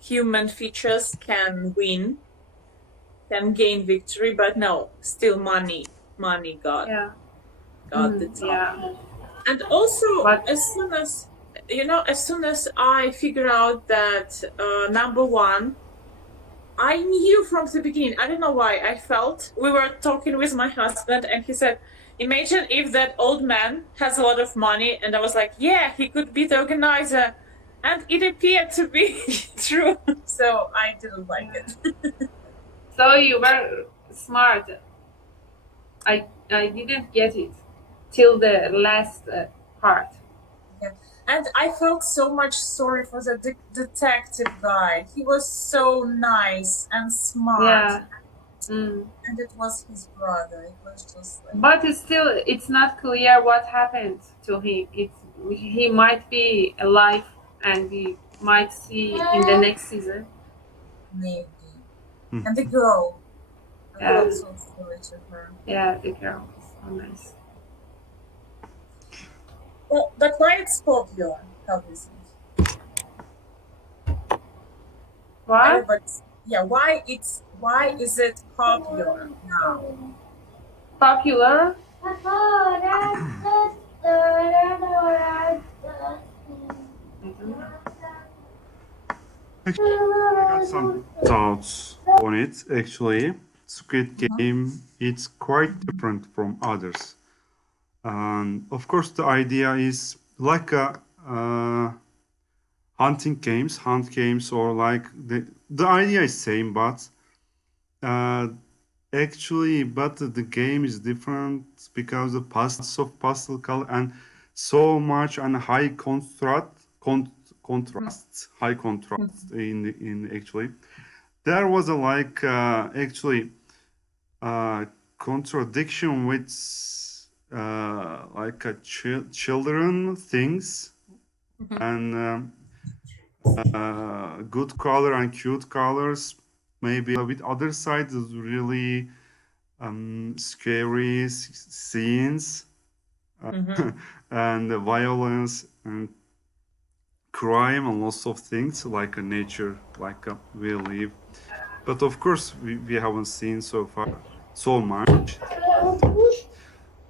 human features can win, can gain victory, but no, still money got Yeah. the top. Yeah. And also, But as soon as I figure out that number one, I knew from the beginning. I don't know why. I felt we were talking with my husband, and he said, "Imagine if that old man has a lot of money." And I was like, "Yeah, he could be the organizer," and it appeared to be true. So I didn't like it. so you were smart. I didn't get it till the last part. Yeah. And I felt so much sorry for the detective guy. He was so nice and smart, Yeah. Mm. and it was his brother. It was just like, But it's not clear what happened to him. He might be alive, and we might see in the next season. maybe. And the girl, I Yeah. felt so sorry to her. Yeah, the girl is so nice. Well, but why it's popular? How is it? What? Everybody's, yeah. Why is it popular now? Popular? I got some thoughts on it. Actually, Squid Game it's quite different from others. And of course, the idea is like a hunt games, or like the idea is same, but uh, actually, but the game is different because the parts of pastel color and so much and high contrast, high contrast in actually. There was a like actually contradiction with like a children things and good color and cute colors. Maybe with other side is really scary scenes and violence and crime and lots of things like a nature like we live. But of course, we haven't seen so far so much.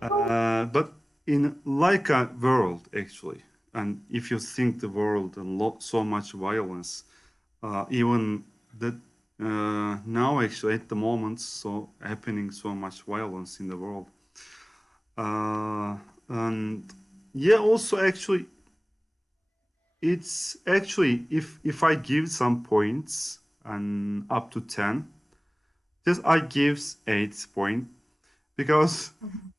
But in like a world, actually, and if you think the world and so much violence, even that now actually at the moment, so happening so much violence in the world, and yeah, also actually, it's actually if I give some points and up to 10, just I gives 8 point because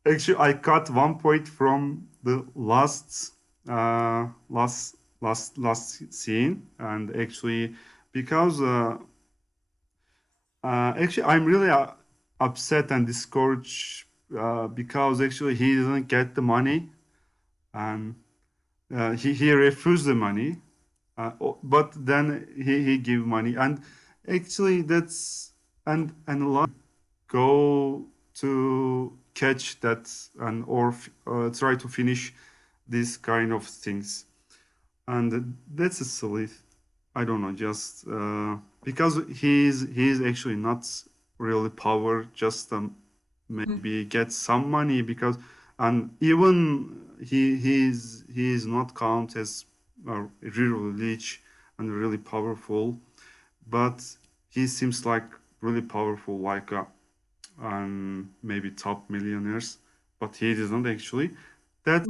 actually I cut 1 point from the last scene, and actually because actually I'm really upset and discouraged because actually he didn't get the money, and he refused the money, but then he give money, and actually that's and a lot go to catch that and or try to finish this kind of things, and that's a silly. I don't know, just because he's actually not really power, just maybe get some money because and even he's not count as really rich and really powerful, but he seems like really powerful, like maybe top millionaires, but he isn't actually. That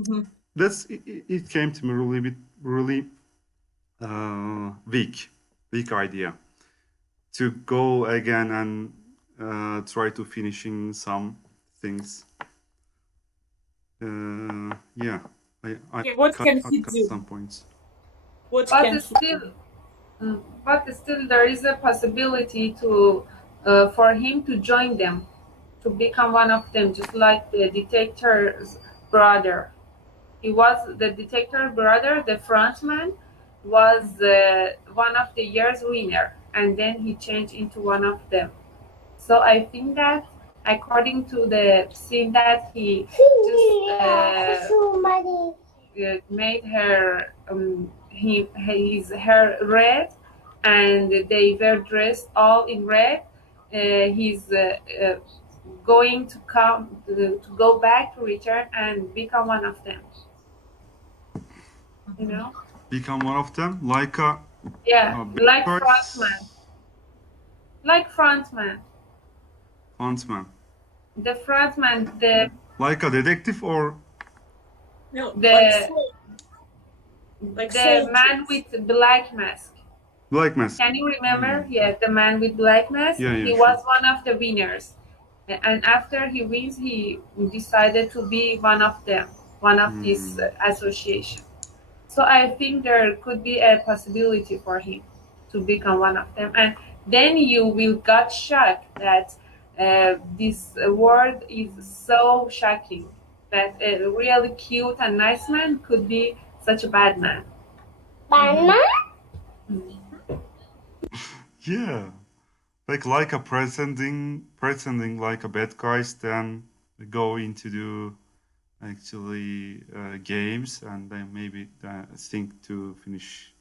that's it came to me really bit really weak idea to go again and try to finishing some things. Yeah, I Okay, what can he cut do? some points. What But can he still, do? but still, there is a possibility to for him to join them, to become one of them, just like the detective's brother. He was the detector brother, the frontman, was one of the year's winner, and then he changed into one of them. So I think that according to the scene that he just made her his hair red, and they were dressed all in red. He's going to come to go back to return and become one of them. You know? Become one of them, like a Yeah, bad like guys, frontman, like frontman. frontman, The frontman, the like a detective or No, the like the man soldiers. with black mask. black mask. Can you remember? Yeah, the man with black mask. Yeah, yeah, He sure. was one of the winners, and after he wins, he decided to be one of them, one of this association. So I think there could be a possibility for him to become one of them, and then you will get shocked that this word is so shocking that a really cute and nice man could be such a bad man. Yeah, like a pretending like a bad guys, then go into do actually games, and then maybe think to finish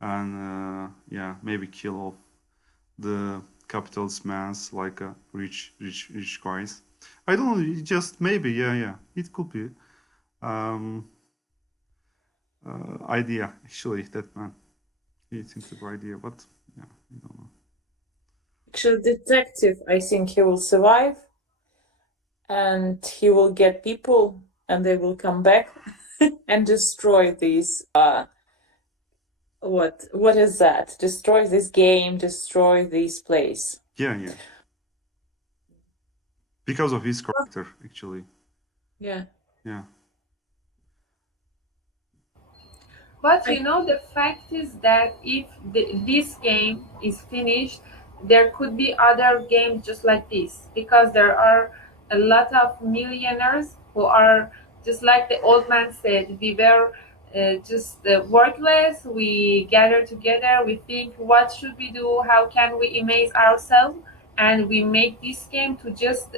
and yeah, maybe kill off the capitalist mans like a rich guys. I don't know, just maybe, yeah, it could be idea actually, that man. It's a good idea, but yeah, I don't know. Actually, detective, I think he will survive and he will get people and they will come back and destroy these what is that? Destroy this game, destroy this place. Yeah, because of his character actually. Yeah. Yeah. But you know, the fact is that if this game is finished, there could be other games just like this, because there are a lot of millionaires who are just like the old man said. We were just worthless. We gather together. We think, what should we do? How can we amaze ourselves? And we make this game to just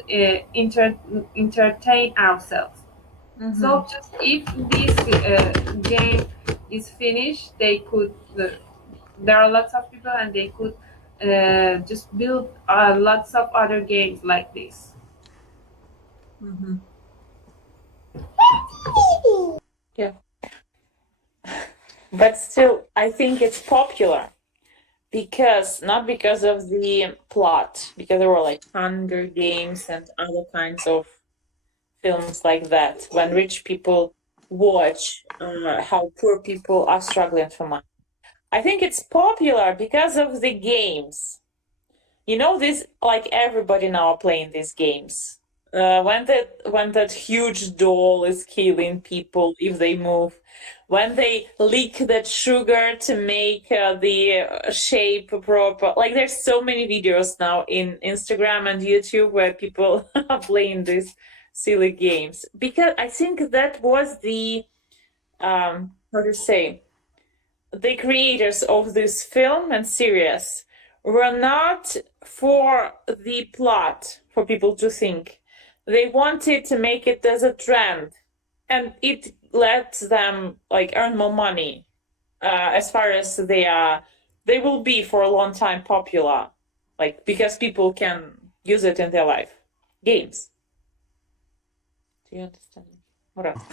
entertain ourselves. So just if this game is finished, they could. There are lots of people, and they could just build lots of other games like this. Yeah. But still, I think it's popular not because of the plot, because there were like Hunger Games and other kinds of films like that when rich people watch how poor people are struggling for money. I think it's popular because of the games. You know, this like everybody now playing these games. When that huge doll is killing people if they move, when they leak that sugar to make the shape proper. Like there's so many videos now in Instagram and YouTube where people are playing these silly games, because I think that was the how to say, the creators of this film and series were not for the plot for people to think. They wanted to make it as a trend, and it lets them like earn more money. As far as they will be for a long time popular, like because people can use it in their life. Games. Do you understand? What else?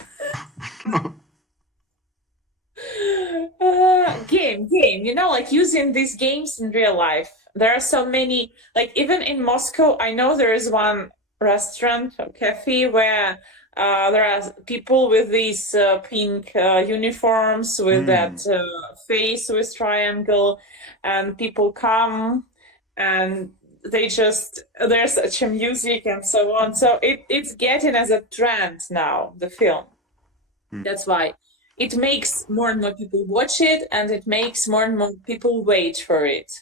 Game, you know, like using these games in real life. There are so many, like even in Moscow, I know there is one restaurant or cafe where there are people with these pink uniforms with that face with triangle, and people come and there's such a music and so on. So it's getting as a trend now, the film. That's why it makes more and more people watch it, and it makes more and more people wait for it.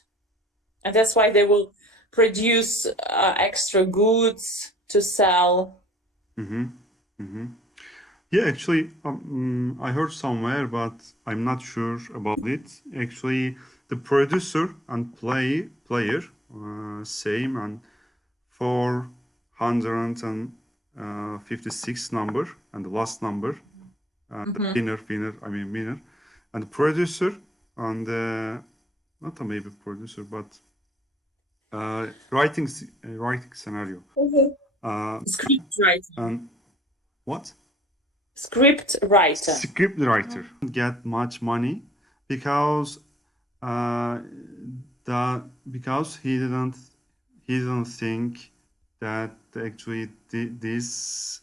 And that's why they will produce extra goods to sell. Yeah, actually, I heard somewhere, but I'm not sure about it. Actually, the producer and player same, and 456 number and the last number, the winner, and the producer and not a maybe producer, but writing scenario. Script writer. And what? Script writer. Script writer get much money because uh, because he didn't think that actually this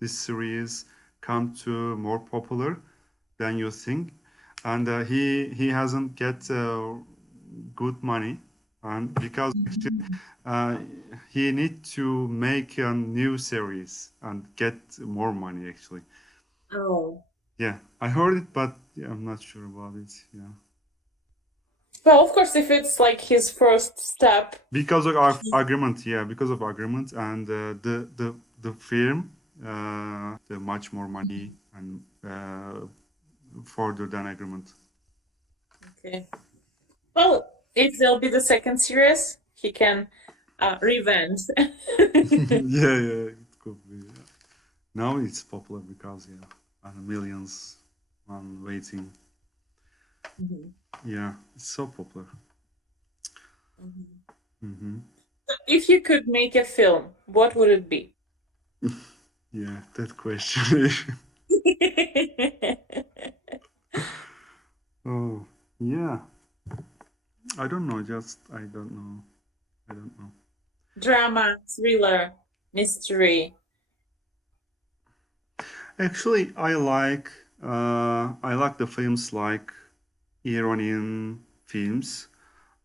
this series come to more popular than you think, and he hasn't get good money, and because actually he need to make a new series and get more money actually. Oh. Yeah, I heard it, but yeah, I'm not sure about it. Yeah, Well, of course, if it's like his first step. because of our agreement. Yeah, because of agreement, and the film get much more money and further than agreement. Okay. Well, if there'll be the second series, he can revenge. Yeah, it could be. Yeah. Now it's popular because yeah, and millions on waiting. Yeah, it's so popular. If you could make a film, what would it be? Yeah, that question. Oh, yeah. I don't know. Just I don't know. I don't know. Drama, thriller, mystery. Actually, I like the films like Iranian films.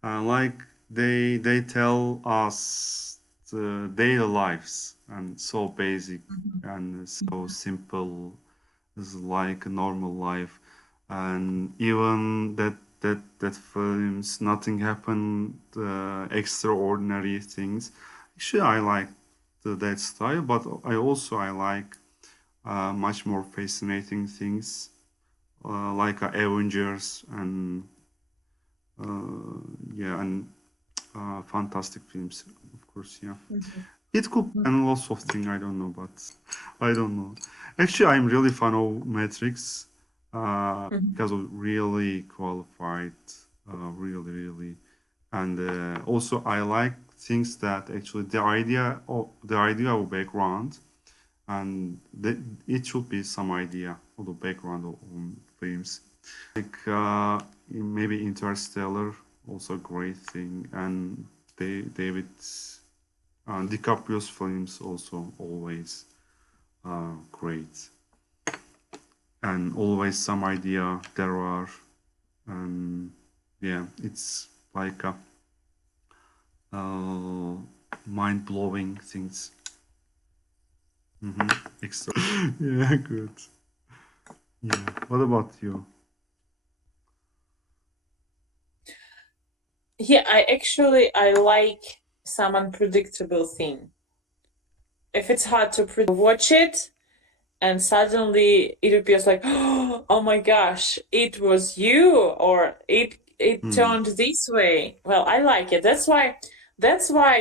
Like they tell us the daily lives and so basic and so simple. It's like a normal life, and even that films nothing happened extraordinary things. Actually, I like that style, but I like much more fascinating things like Avengers and yeah, and fantastic films, of course. Yeah, it could and lots of things. I don't know, but I don't know. Actually, I'm really fan of Matrix because of really qualified, really, and also I like things that actually the idea of background and it should be some idea of the background of films like maybe Interstellar, also a great thing, and David DiCaprio's films also always great, and always some idea there are, and yeah, it's like a mind blowing things. Extra. Yeah, good. Yeah. What about you? Yeah, I like some unpredictable thing. If it's hard to watch it, and suddenly it appears like, oh my gosh, it was you, or it turned this way. Well, I like it. That's why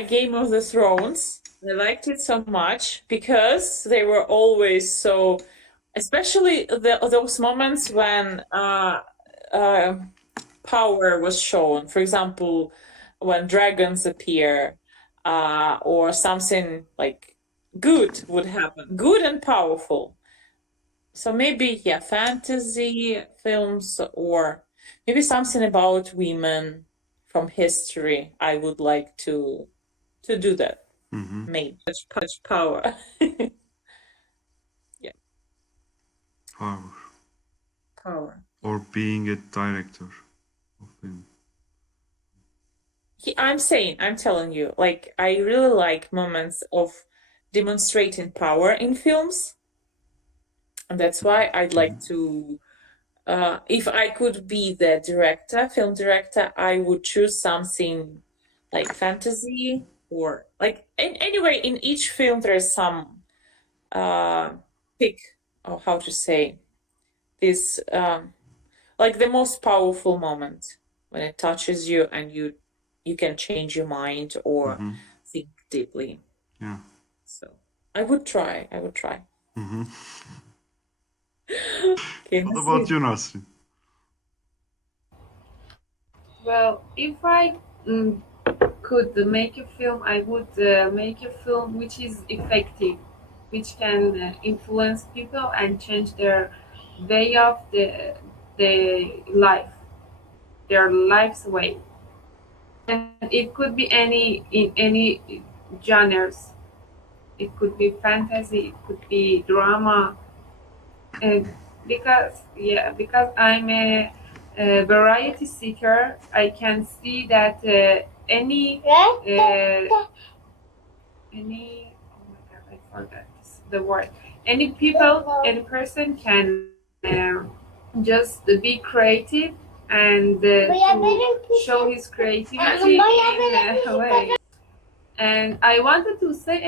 Game of the Thrones, I liked it so much because they were always so, especially those moments when power was shown. For example, when dragons appear, or something like good would happen, good and powerful. So maybe, yeah, fantasy films, or maybe something about women from history. I would like to do that. Maybe such power. Yeah, Power power. or being a director of film. I'm telling you, like I really like moments of demonstrating power in films, and that's why I'd like to. If I could be the director, film director, I would choose something like fantasy, or like anyway, in each film there's some pick, or how to say this, like the most powerful moment when it touches you and you can change your mind or think deeply. Yeah. So I would try. Okay, What about you, Nasrin? Well, if I could make a film, I would make a film which is effective, which can influence people and change their way of the life, their life's way. And it could be in any genres. It could be fantasy, it could be drama, and because I'm a variety seeker, I can see that any oh my god, I forgot the word. Any person can just be creative and to show his creativity in a way. And I wanted to say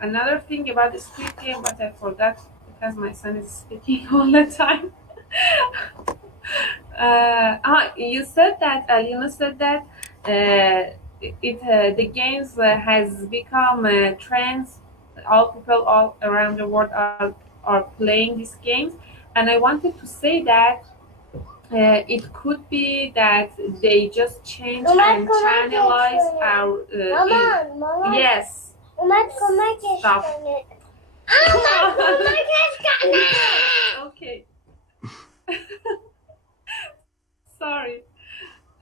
another thing about the Squid Game, but I forgot because my son is speaking all the time. You said that Alina said that the games has become trends. All people all around the world are playing these games, and I wanted to say that it could be that they just change and channelize our. Yes. Stop. Okay. Sorry.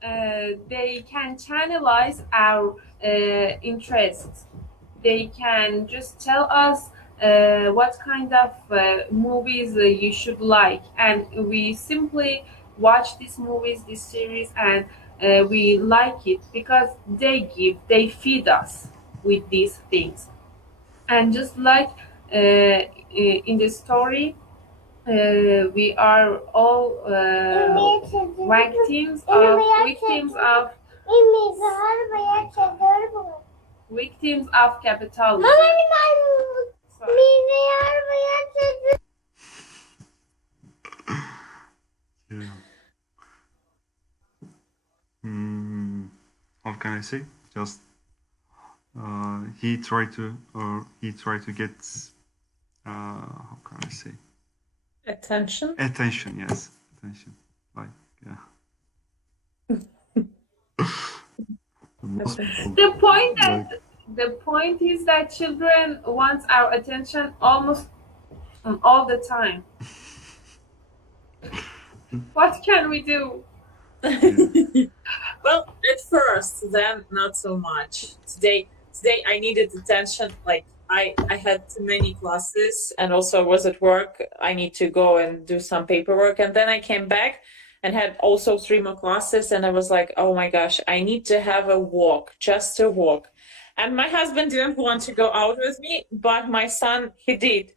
They can channelize our interests. They can just tell us what kind of movies you should like, and we simply watch these movies, this series, and we like it because they feed us with these things. And just like in the story, we are all victims of capitalism. Sorry. Yeah. How can I say? Just he tried to get how can I say? Attention. Attention, yes, attention. Like, yeah. The point that the point is that children want our attention almost all the time. What can we do? Well, at first, then not so much. Today I needed attention. Like I had too many classes, and also I was at work. I need to go and do some paperwork, and then I came back and had also 3 more classes, and I was like, oh my gosh, I need to have a walk, just a walk. And my husband didn't want to go out with me, but my son, he did.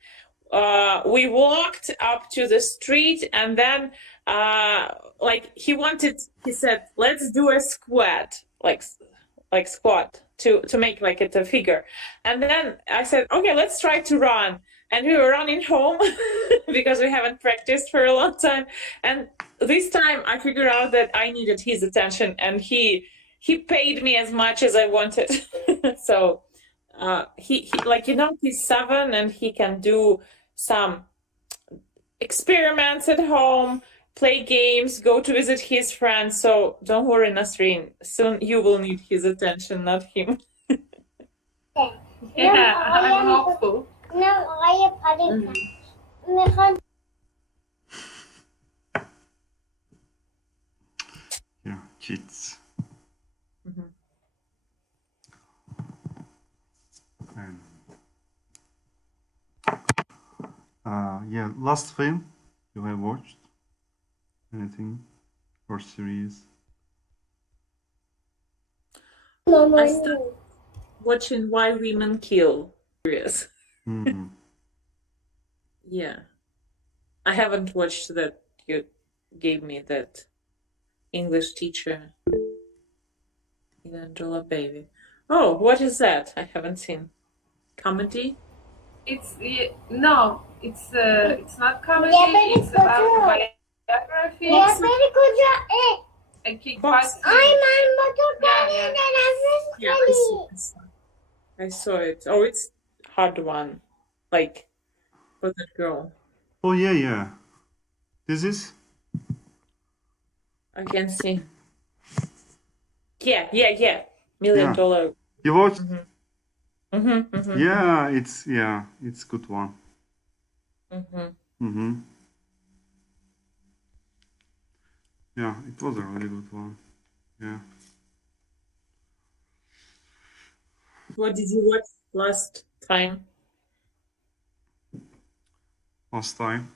We walked up to the street, and then like he said, let's do a squat, like squat to make like it a figure. And then I said, okay, let's try to run. And we were running home because we haven't practiced for a long time. And this time I figured out that I needed his attention, and he paid me as much as I wanted. So he like, he's 7 and he can do some experiments at home, play games, go to visit his friends. So don't worry, Nasreen. Soon you will need his attention, not him. Yeah, I'm hopeful. Yeah, kids. And yeah, last film you have watched? Anything or series? I started watching Why Women Kill. Serious. Mm-hmm. Yeah. I haven't watched that. You gave me that English teacher in Angela Baby. Oh, what is that? I haven't seen. Comedy? No, it's not comedy. It's about biography. A kickboxing. Yeah, I saw it. Oh, it's hard one. Like for that girl. Oh yeah, yeah. This is I can see. Yeah. Million Yeah. Dollar. You watched? Mm-hmm. Yeah, it's good one. Mm-hmm. Yeah, it was a really good one. Yeah. What did you watch last time? Last time.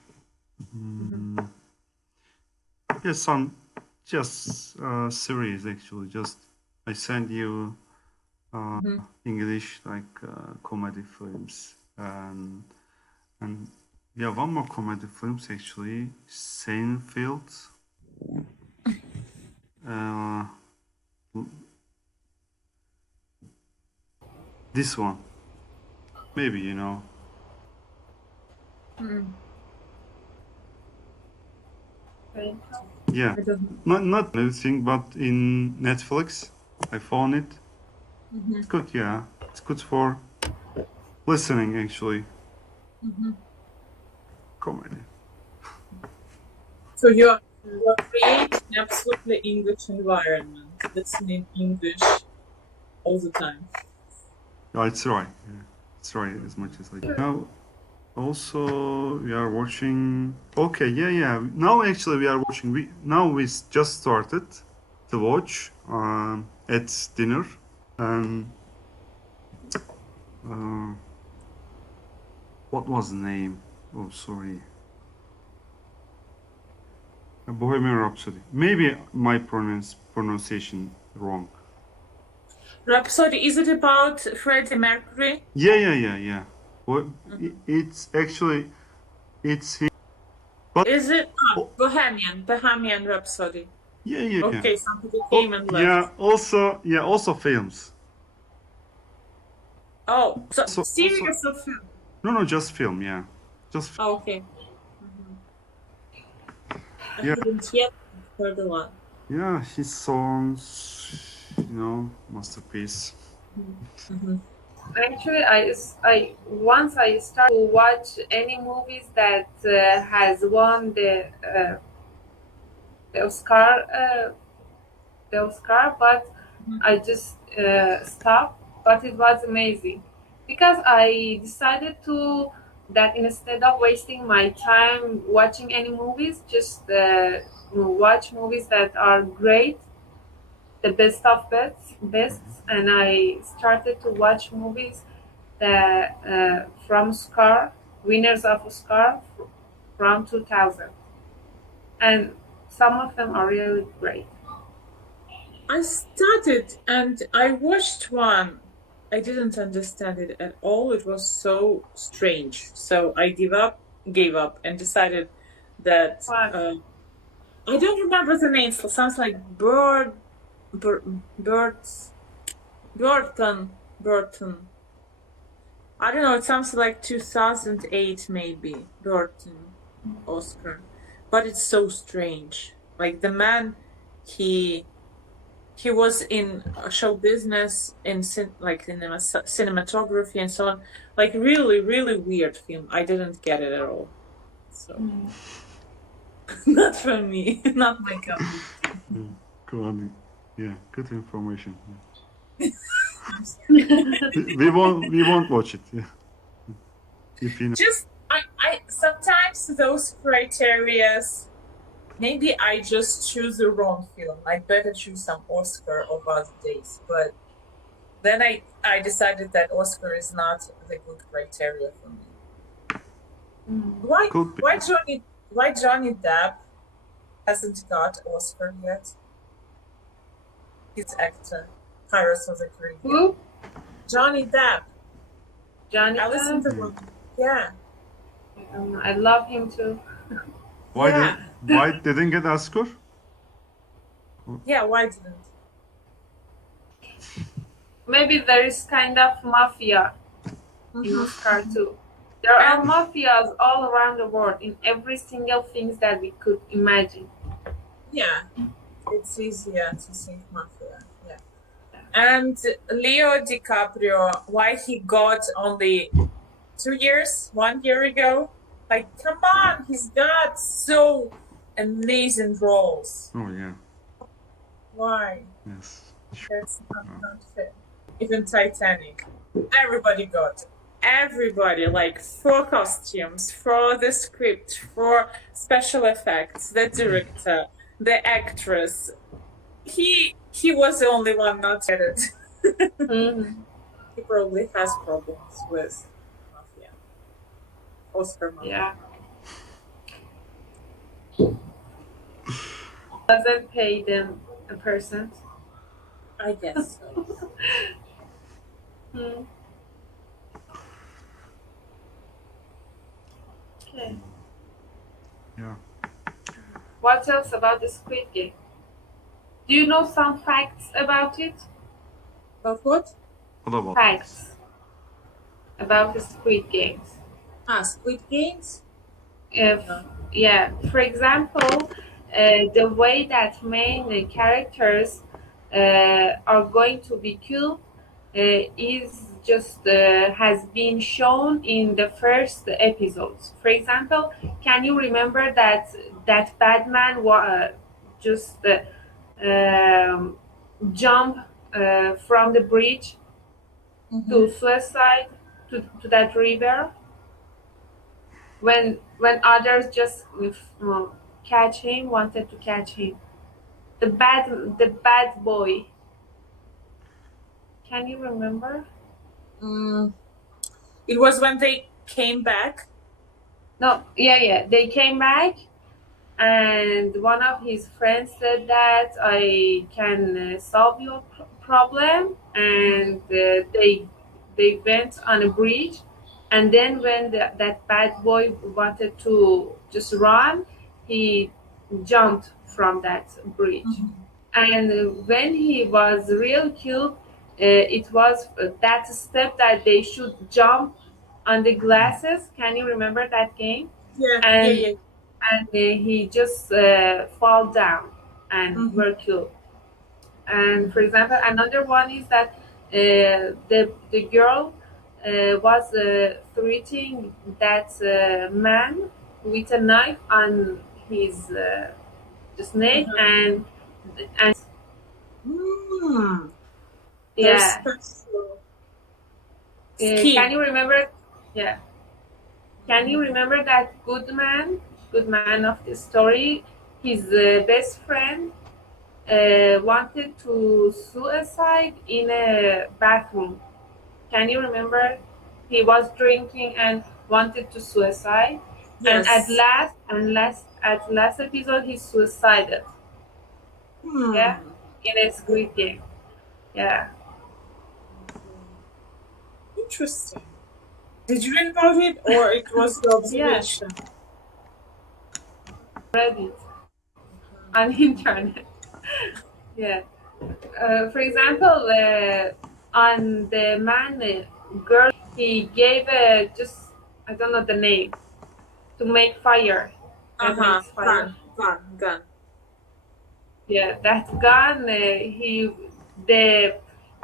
Mm-hmm. Yes, some just series actually. Just I send you English like comedy films and yeah, one more comedy films actually. Seinfeld. Uh, this one, maybe you know. Okay. Yeah, I don't know. not everything, but in Netflix, I found it. It's good. Yeah, it's good for listening actually. Comedy. So you're creating absolutely English environment, listening English all the time. Yeah, it's right. Yeah, it's right as much as I can. Now, also we are watching. Okay, yeah. Now actually we are watching. We just started to watch at dinner and uh, what was the name? Oh, sorry. Bohemian Rhapsody. Maybe my pronunciation wrong. Rhapsody, is it about Freddie Mercury? Yeah. Well, it's actually it's him, but Is it oh, Bohemian Rhapsody? yeah. Okay, somebody Oh, came and left. yeah. Also films. Oh, so Also series of film. no, just film. Yeah, just Oh, okay. I yeah, haven't yet heard a lot. yeah. His songs, masterpiece. Actually, I once I start to watch any movies that has won the Oscar, but I just stopped. But it was amazing because I decided to that instead of wasting my time watching any movies, just watch movies that are great, the best of bests, and I started to watch movies that from Oscar, winners of Oscar from 2000, and some of them are really great. I started and I watched one. I didn't understand it at all. It was so strange. So I gave up, and decided that But I don't remember the name. So sounds like Birds, Burton. I don't know. It sounds like 2008 maybe Burton Oscar, but it's so strange. Like the man, he was in show business in cinematography and so on. Like really weird film. I didn't get it at all. So not for me, not my cup of tea. Good, yeah, good information. I'm sorry. We won't watch it. Yeah, if you know. Just I sometimes those criterias. Maybe I just choose the wrong film. I better choose some Oscar of other days. But then I decided that Oscar is not the good criteria for me. Why Could be. why Johnny Depp hasn't got Oscar yet? His actor, Pirates of the Caribbean. who? Johnny Depp. Johnny I listened to one. Yeah. I love him too. Why Yeah. why didn't get Oscar? Yeah, why didn't? Maybe there is kind of mafia in Oscar too. There are mafias all around the world in every single thing that we could imagine. Yeah. It's easier to think mafia. Yeah. And Leo DiCaprio, why he got only 2 years, 1 year ago? Like, come on, he's got so amazing roles. Oh yeah, Why? yes. That's not fair. Even Titanic, everybody got it. Everybody, like for costumes, for the script, for special effects, the director, the actress. He was the only one not get it. Mhm. He probably has problems with mafia. Oscar mafia. Yeah. Doesn't pay them a percent. I guess so. Hmm. Okay. Yeah. What else about the Squid Game? Do you know some facts about it? But what? What about Facts about the Squid Games. Squid Games? If, No. yeah, for example, the way that main characters are going to be killed is just has been shown in the first episodes. For example, can you remember that Batman just jump from the bridge to suicide to that river when others just catch him, wanted to catch him. The bad boy. Can you remember? Mm, it was when they came back. No, yeah. They came back, and one of his friends said that I can solve your problem, and they went on a bridge, and then when that bad boy wanted to just run, he jumped from that bridge. And when he was real killed, it was that step that they should jump on the glasses. Can you remember that game? Yeah, And yeah. he just fall down and were killed. And for example, another one is that the girl was threatening that man with a knife on his just neck, and Mm, there's yeah. special Can scheme. you remember? Yeah. Can you remember that good man of the story? His best friend wanted to suicide in a bathroom. Can you remember? He was drinking and wanted to suicide, and Yes. at last episode he suicided. Yeah, Hmm. in a Squid Game. Yeah, Interesting. Did you read about it or it was your yeah. observation? Read it on internet. Yeah. For example, on the man girl, he gave just I don't know the name to make fire. That Uh-huh. makes fire. Gun. Yeah, that gun. The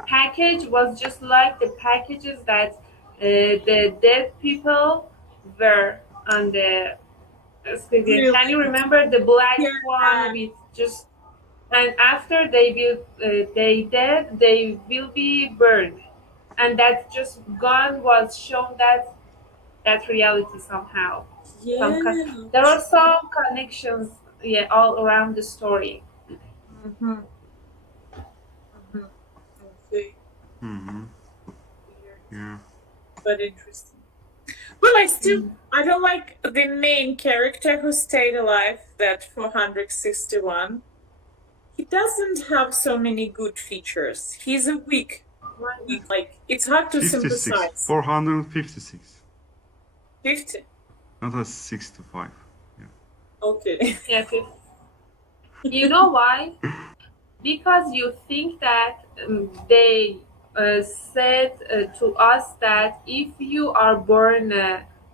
package was just like the packages that the dead people were on the Squid Game. Really? Can you remember the black Yeah. one with just and after they dead they will be burned, and that just gone was shown that reality somehow. Yeah. There are some connections, yeah, all around the story. Mm-hmm. Mm-hmm. Okay. Mm-hmm. Weird, Yeah. but interesting. Well, I don't like the main character who stayed alive, that 461. He doesn't have so many good features. He's a weak, like, it's hard to 56. sympathize. 456. 50. Not a 65. Yeah. Okay. Yeah, you know why? Because you think that they said to us that if you are born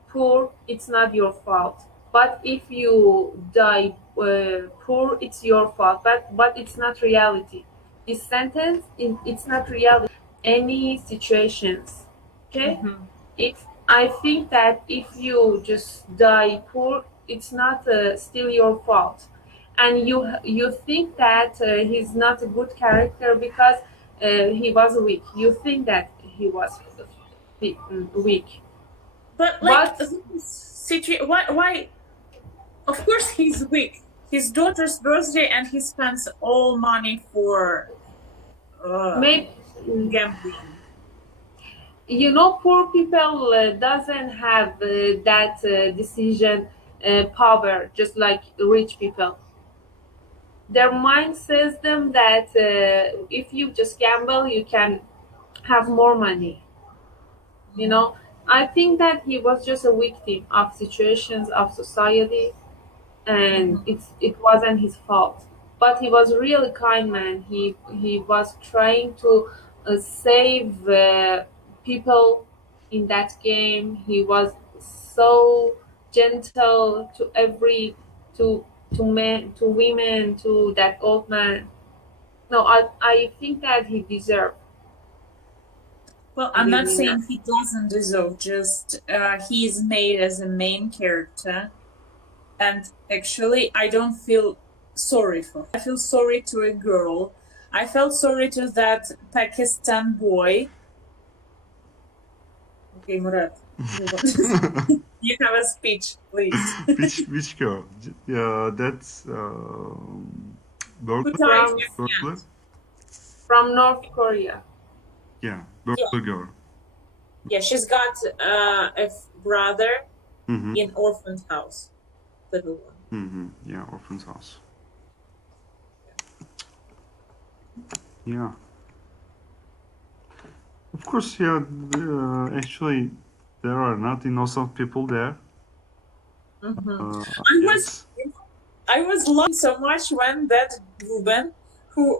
poor, it's not your fault. But if you die poor, it's your fault. But it's not reality. This sentence, it's not reality. Any situations, okay? If I think that if you just die poor, it's not still your fault. and you think that he's not a good character because he was weak. You think that he was weak, But like, but why? Of course, he's weak. His daughter's birthday, and he spends all money for maybe gambling. poor people doesn't have that decision power just like rich people. Their mind says them that if you just gamble you can have more money. I think that he was just a victim of situations of society, and it wasn't his fault. But he was a really kind man. He was trying to save people in that game. He was so gentle to every to men, to women, to that old man. No, I think that he deserved Well, to I'm be not winner. saying he doesn't deserve. Just he's made as a main character, and actually, I don't feel sorry for him. I feel sorry to a girl. I felt sorry to that Pakistan boy. Okay, Murat, you have a speech, please. Which girl? Yeah, that's Who Burglar. died From at the Burglar. end? from North Korea. Yeah, Burglar girl. Yeah, she's got a brother Mm-hmm. in orphaned house, little one. Mm-hmm. Yeah, orphan's house. Yeah. Of course, yeah. Actually, there are not innocent people there. I was laughing so much when that woman who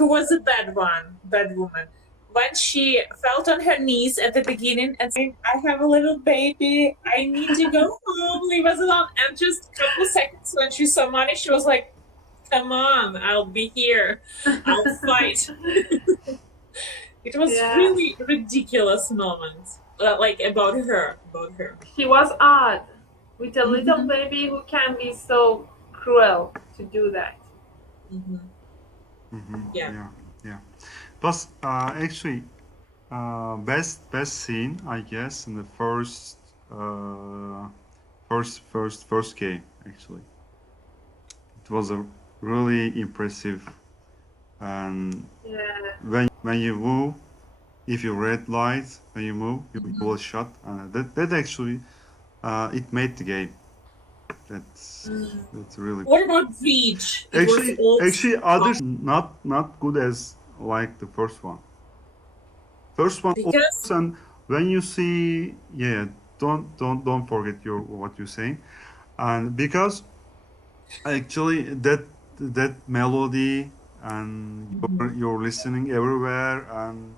was a bad woman, when she fell on her knees at the beginning and saying, "I have a little baby, I need to go home, leave us alone." And just a couple seconds when she saw money, she was like, "Come on, I'll be here, I'll fight." It was Yeah. really ridiculous moment, like about her. He was odd with a little baby who can be so cruel to do that. Yeah. Yeah. Plus, actually, best scene, I guess, in the first game. Actually, it was a really impressive. And Yeah. when you move, if you red light, when you move, you will shot. That actually, it made the game. That's really. What about Reach? It was Actually, others not good as like the first one. First one, Because- and when you see, yeah, don't forget what you're saying, and because actually that melody and you're listening everywhere and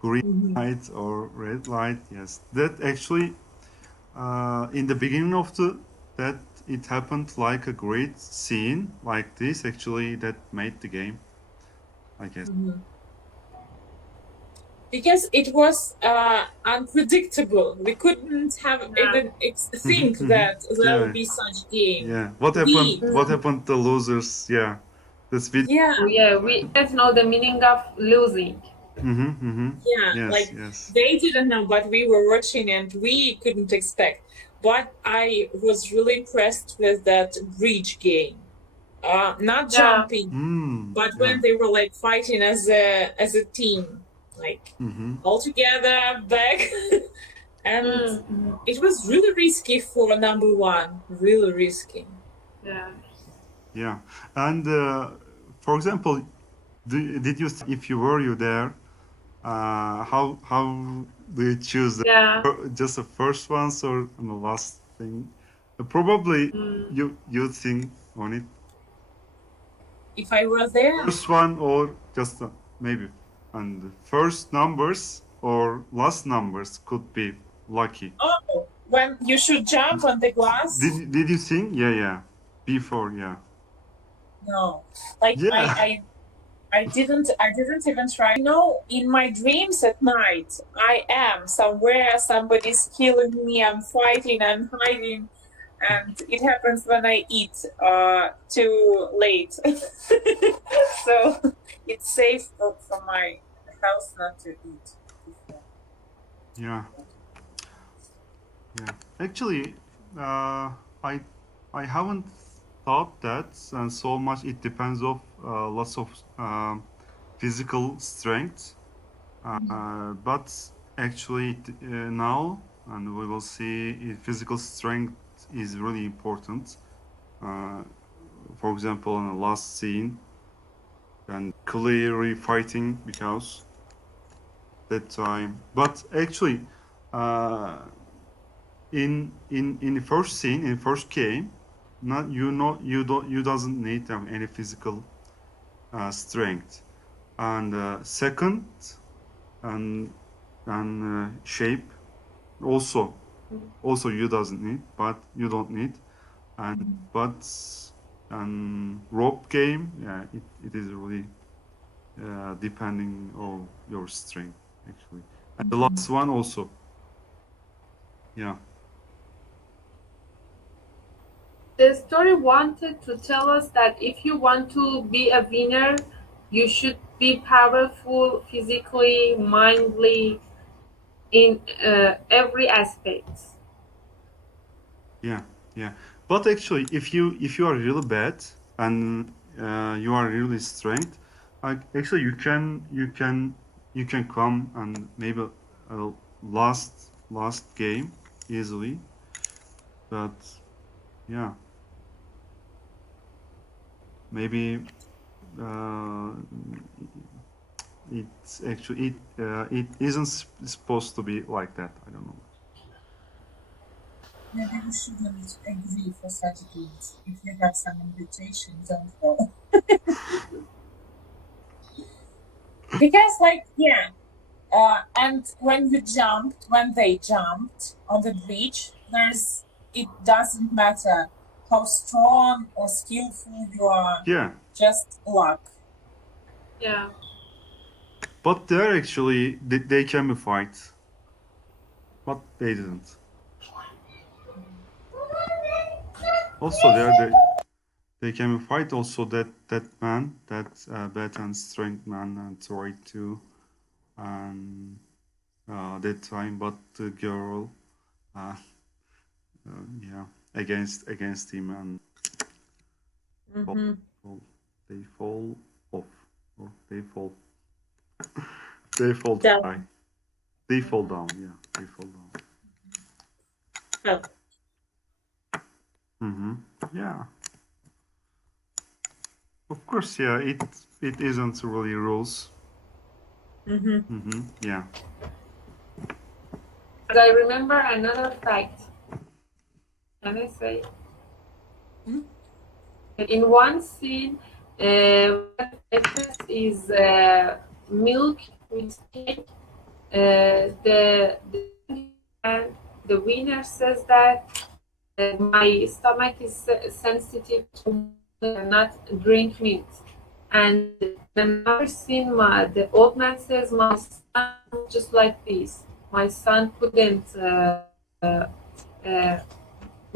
green light or red light, yes, that actually in the beginning of that it happened like a great scene like this actually that made the game, I guess. Because it was unpredictable. We couldn't have even think that there would be such game. Yeah, what happened to losers? Yeah, that's video. Yeah, we didn't know the meaning of losing. Yeah, like Yes. they didn't know, but we were watching and we couldn't expect. But I was really impressed with that bridge game. Not jumping, but when they were like fighting as a team, like all together back. And it was really risky for number one. Really risky. Yeah. Yeah, and for example, did you if you were there, how do you choose just the first ones or the last thing? Probably you think on it. If I were there, First one or just maybe, and the first numbers or last numbers could be lucky. oh, when you should jump on the glass. Did you think? Yeah. Before, yeah. No, like Yeah. I didn't even try. In my dreams at night, I am somewhere, somebody's killing me, I'm fighting, I'm hiding. and it happens when I eat too late. So it's safe for my health not to eat before. Yeah. Yeah. Actually, I haven't thought that, and so much it depends of lots of physical strength. But actually, now, and we will see if physical strength is really important. For example, in the last scene, and clearly fighting because that time. But actually, in the first scene, in the first game, not you doesn't need any physical strength, and second, and shape also you doesn't need, but you don't need, and but rope game, yeah, it is really depending on your strength actually, and the last one also, yeah. The story wanted to tell us that if you want to be a winner, you should be powerful physically, mindly, in every aspect. Yeah, yeah. But actually, if you are really bad and you are really strength, actually you can come and maybe last game easily. But yeah, maybe uh, it's actually it isn't supposed to be like that. I don't know. Maybe we shouldn't agree for such things. If you have some invitation, don't go. Because, like, yeah, and when they jumped on the bridge, it doesn't matter how strong or skillful you are, Yeah, just luck. Yeah. but they're actually they can be fight, but they didn't. Also, they can fight also that man, that bad and strength man, and tried to um that time, but the girl, uh, yeah, against him, and fall, Mm-hmm. fall, they fall off, or they fall to die, Down. they fall down, yeah, they fall down. Oh. Mm-hmm. Yeah, of course, yeah, it isn't really rules. Mm-hmm. Mm-hmm. Yeah. But I remember another fact. Can I say? Hmm? In one scene, what breakfast is milk with cake. And the winner says that my stomach is sensitive to not drink milk. And another scene, the old man says, my son just like this. My son couldn't uh,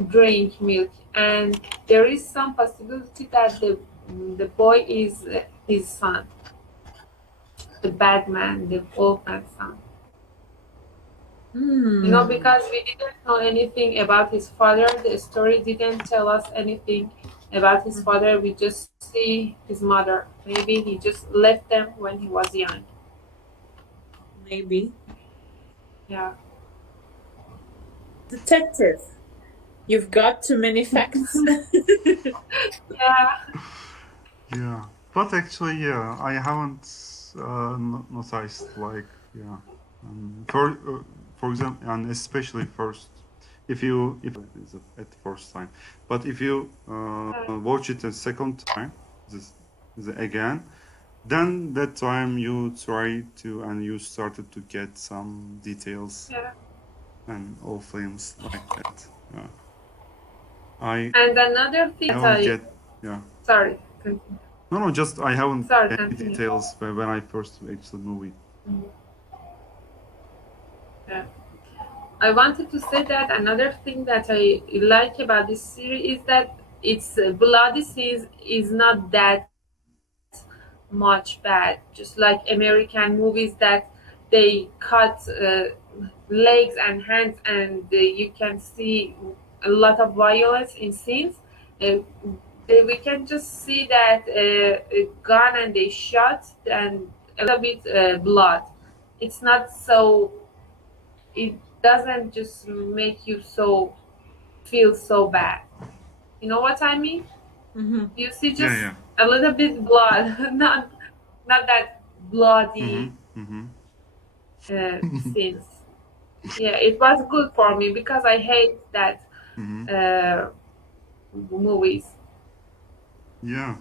drink milk, and there is some possibility that the boy is his son, the bad man, the old man's son. You know, because we didn't know anything about his father. The story didn't tell us anything about his father. We just see his mother. Maybe he just left them when he was young. Maybe. Yeah. Detective, you've got too many facts. Yeah. Yeah, but actually, yeah, I haven't noticed like, yeah, for example, and especially first, if it's at the first time, but if you watch it a second time, this again, then that time you try to and you started to get some details Yeah. and all things like that. Yeah, I And another thing that haven't get, yeah. sorry, continue. No, just I haven't Sorry, any continue. details when I first watched the movie. Yeah. I wanted to say that another thing that I like about this series is that its bloody scenes is not that much bad. Just like American movies that they cut legs and hands, and you can see a lot of violence in scenes. Uh, we can just see that a gun and they shot and a little bit blood. It's not so. It doesn't just make you so feel so bad. You know what I mean? Mm-hmm. You see Yeah, just yeah. a little bit blood, not that bloody Mm-hmm. scenes. Yeah, it was good for me because I hate that Mm-hmm. uh, movies. Yeah.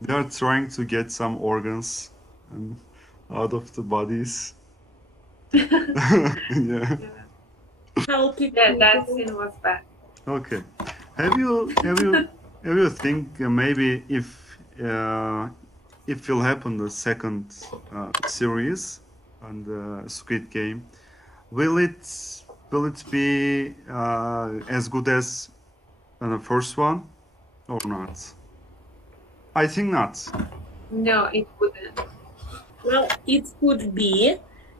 They are trying to get some organs and out of the bodies. Yeah. Yeah, Helping yeah, that people. scene was bad. Okay. Have you think maybe if will happen the second series on the Squid Game, will it be as good as the first one or not? I think not. No, it wouldn't. Well, it could be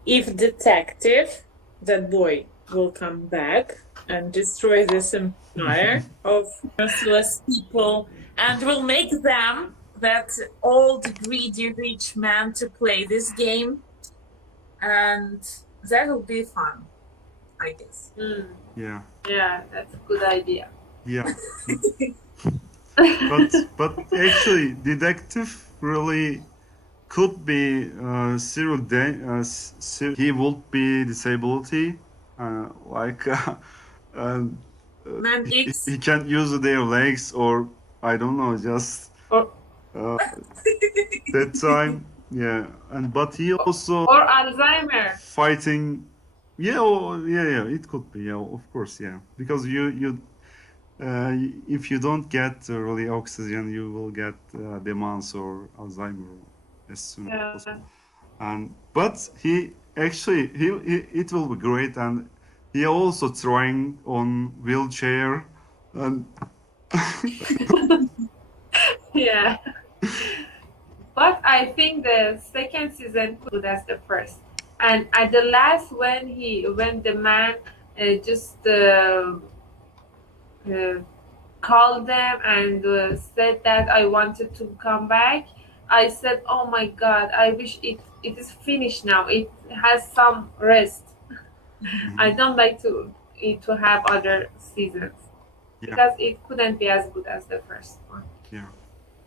if detective, that boy, will come back and destroy this empire of merciless people and will make them, that old greedy rich man, to play this game, and that will be fun, I guess. Mm, Yeah. yeah, that's a good idea. Yeah. But actually, detective really could be he would be disability like uh, Man X. he can't use their legs or I don't know just Or uh, that time, yeah, and but he also or Alzheimer. fighting, yeah, yeah, it could be, yeah, of course, yeah, because you if you don't get really oxygen you will get dementia or Alzheimer as soon as Yeah. possible. And but he actually he it will be great, and he also trying on wheelchair, and Yeah. But I think the second season could as the first. And at the last, when the man just uh, called them and said that I wanted to come back, I said, "Oh my God, I wish it is finished now. It has some rest. I don't like it to have other seasons yeah, because it couldn't be as good as the first one. yeah,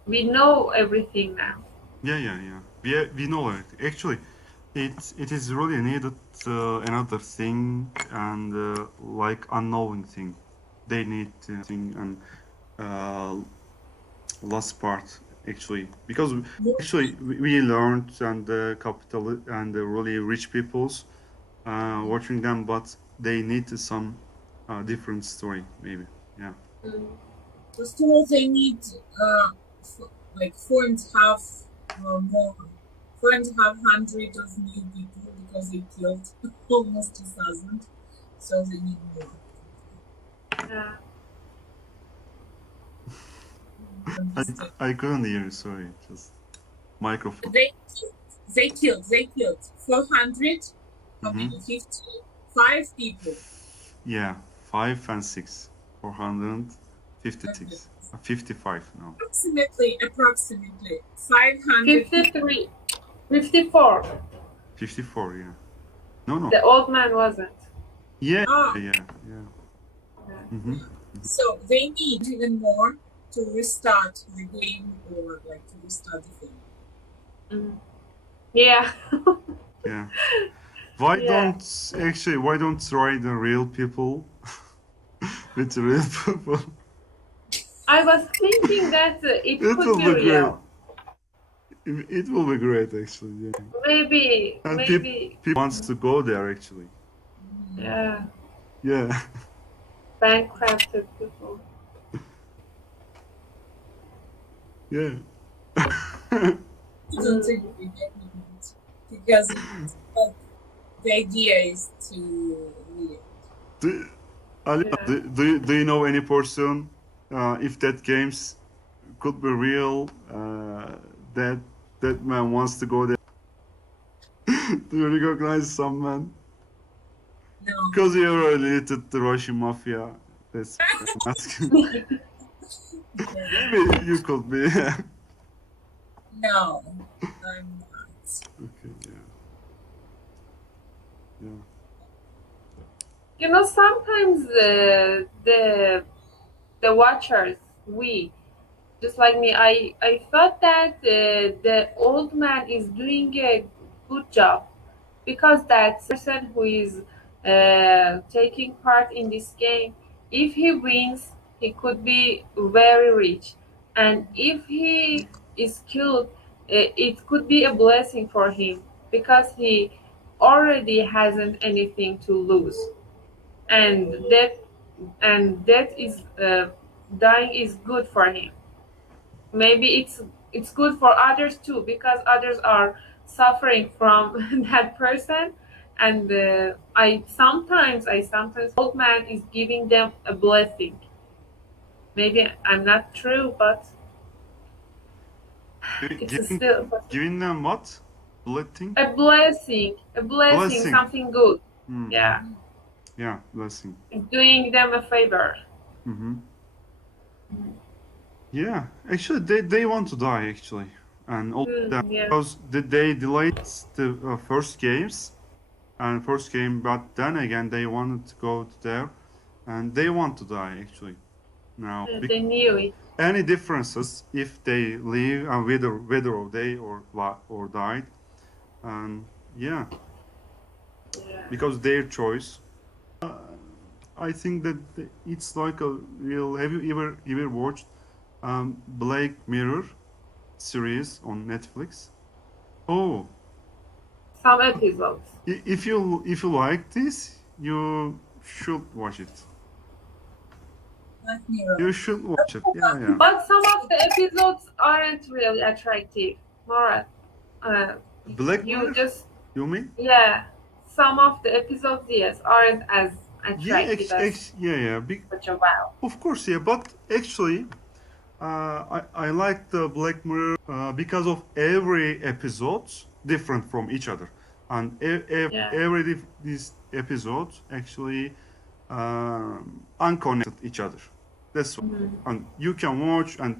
We know everything now." yeah. We know it. Actually, it is really needed another thing and like unknowing thing. They need thing and uh, last part actually because actually we learned and the capital and the really rich peoples watching them, but they need some different story maybe. Yeah. Mm. First of all, they need like 4.5 more, 4.5 hundred of new people because they killed almost 2,000. So they need more. Yeah. I couldn't hear you, sorry, just microphone. They killed 400, how Hmm. many? 55 people. Yeah, 5 and 6, 456, 55 now. Approximately 500. 53, 54. 54, yeah. No. The old man wasn't. Yeah, Ah, yeah. Mm-hmm. so they need even more to restart the game or like to restart the thing. Mm. Yeah. Yeah. Why Yeah. don't try the real people with the real people? I was thinking that it It could will be be great. real. It will be great actually, yeah. Maybe, And maybe, people wants to go there actually. yeah. Yeah. Bankrupted people. Yeah. I don't think we get it because the idea is to live. Do, Alina, Yeah. do you know any person if that games could be real that that man wants to go there? Do you recognize someone? No. Because you're related to Russian mafia. That's why I'm asking. Maybe you could be. No, I'm not. Okay, yeah, yeah. You know, sometimes the watchers, we, just like me, I thought that the old man is doing a good job because that person who is taking part in this game, if he wins, he could be very rich, and if he is killed, it could be a blessing for him because he already hasn't anything to lose, and that is dying is good for him. Maybe it's good for others too because others are suffering from that person, and I sometimes old man is giving them a blessing. Maybe I'm not true, but it's Giving still giving them what? Blessing? a blessing, Blessing. something good. Hmm. Yeah, Yeah, blessing. doing them a favor. Mm-hmm. Yeah, actually, they want to die actually, and all of them Yeah. because they delayed the first games and first game, but then again they wanted to go to there, and they want to die actually now. They knew it. Any differences if they leave and whether they or died, and yeah, Yeah. because their choice. I think that it's like a real. Have you ever watched Black Mirror series on Netflix? Oh, Some episodes. if you like this, you should watch it. Black Mirror. You should watch it. Yeah, yeah. But some of the episodes aren't really attractive. More, Black you Mirror, just, you mean? yeah, some of the episodes, yes, aren't as Yeah, attractive as yeah. such a wow. Of course, yeah. But actually, I like the Black Mirror because of every episode different from each other, and Yeah. these episodes actually unconnected each other. That's why. And you can watch and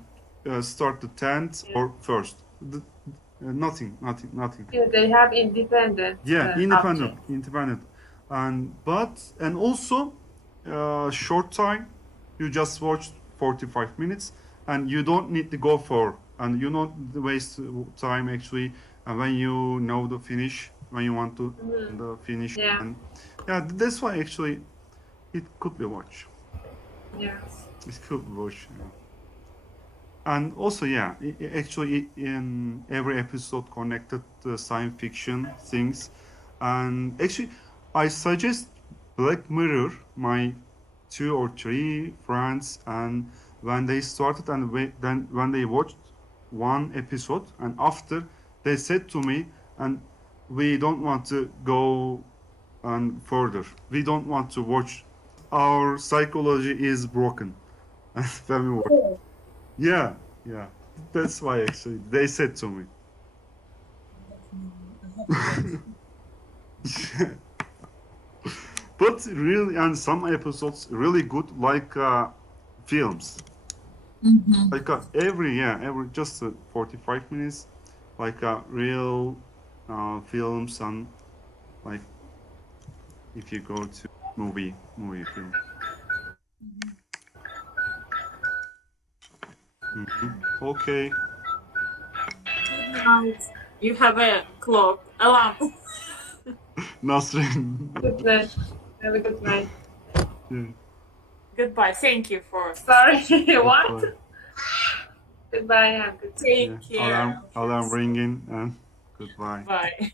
start the 10th or first. Nothing. Yeah, they have independent Yeah, objects. independent, and also short time. You just watch 45 minutes, and you don't need to go for, and you don't waste time actually. And when you know the finish, when you want to the finish, Yeah. and yeah, that's why actually it could be watched. Yes. It could be watched. Yeah. And also, yeah, actually, in every episode connected to science fiction things, and actually, I suggest Black Mirror my 2 or 3 friends, and when they started and then when they watched one episode, and after they said to me, and we don't want to go and further. We don't want to watch. Our psychology is broken. When we watch. Yeah, yeah. That's why actually they said to me. But really, and some episodes really good, like films. Like every just 45 minutes, like real films, and like if you go to movie film. Okay. Good night. You have a clock alarm. Nasrin. Good night. Have a good night. Yeah. Goodbye. Thank you for. Sorry, what? Goodbye. Goodbye. Have a good night. Take Yeah. care. Alarm ringing, and goodbye. Bye.